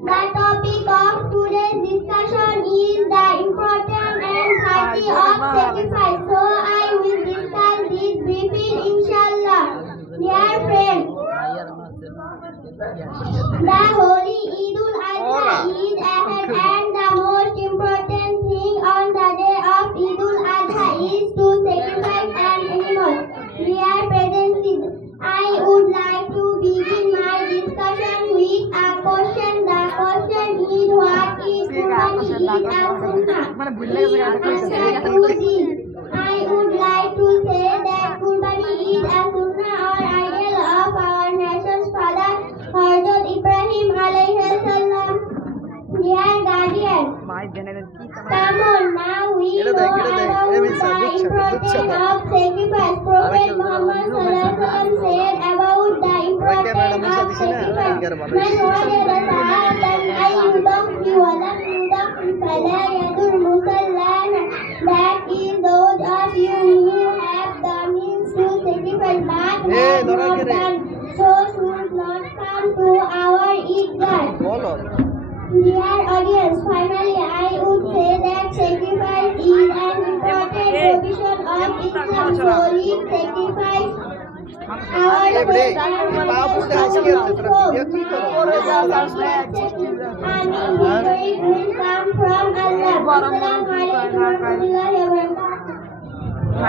The topic of today's discussion is the important and party of sacrifice. So I will discuss this briefly, inshallah. Dear friends, the holy Eidul Adha is ahead, and the most important thing on the day of Eidul Adha is to sacrifice an animal. Dear parents, I would like to begin my discussion with a question. The question is, what is Qurbani Eid al-Sunnah? Answer to this, I would like to say that Qurbani Eid al-Sunnah, or ideal of our nation's father, Hazrat Ibrahim alayhi salam. Dear guardian, come on, now we know about the importance of sacrifice. Prophet Muhammad sallallahu alaihi wasallam said about the importance of sacrifice. Man wajada sa'atan ay yudakhi wa lam yudakhi fala yadur musallana. That is, those of you who have the means to sacrifice but have not done so should not come to our Eidgah. Dear audience, finally I would say that sacrifice is an important provision of Islam. Solely sacrifice our faith and victory will come from Allah. Assalamu alaikum warahmatullahi wabarakatuh.